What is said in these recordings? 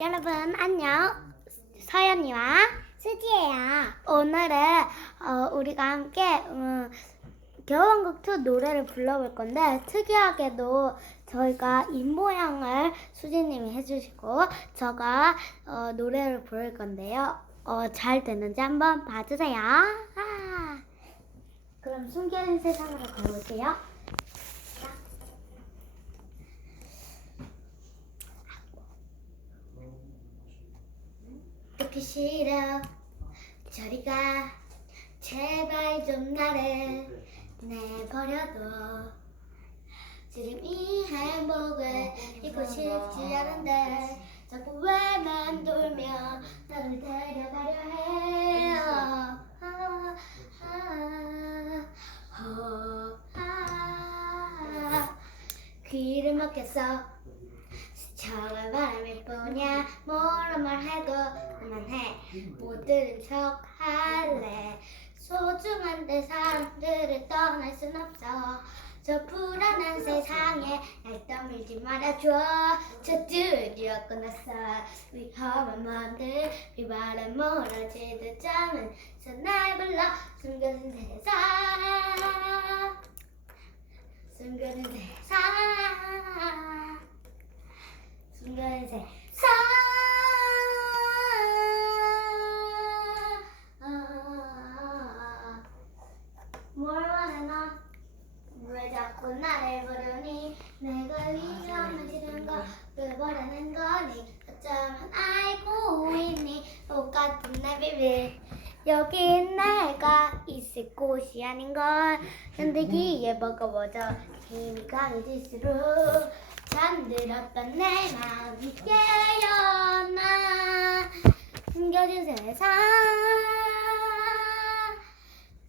여러분 안녕 서연이와 수지예요. 오늘은 어, 우리가 함께 음, 겨울왕국 2 노래를 불러볼 건데 특이하게도 저희가 입 모양을 수지님이 해주시고 제가 어, 노래를 부를 건데요. 어, 잘 되는지 한번 봐주세요. 아. 그럼 숨겨진 세상으로 가볼게요. 듣기 싫어. 저리 가 제발 좀 나를 내버려둬. 지금 이 행복을 잊고 싶지 않은데 자꾸 왜 맴돌며 나를 데려가려 해요. 아, 아, 어, 아. 귀를 막혔어 스쳐갈 바람일 뿐이야 뭐라 말해도 그만해. 못 들은 척 할래. 소중한데 사람들을 떠날 순 없어. 저 불안한 세상에 날 떠밀지 말아줘. 저 드디어 끝났어. 위험한 맘들 비바람 몰아치듯 잠은 저날 불러 숨겨진 세상 숨겨진 세상 숨겨진 세상 뭘 원해 넌왜 자꾸 나를 부르니 내가 위험해지는 걸왜 바라는 거니. 어쩌면 알고 있니? 똑같은 내 비밀 여긴 내가 있을 곳이 아닌 걸. 흔들기에 버거워져 힘이 강해질수록 잠들었던 내 마음이 깨어나. 숨겨진 세상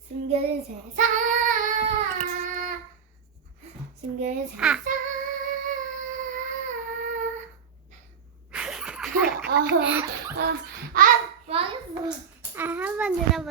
숨겨진 세상 숨겨진 세상 아, 아, 아, 망했어. 아, 한 번 들어보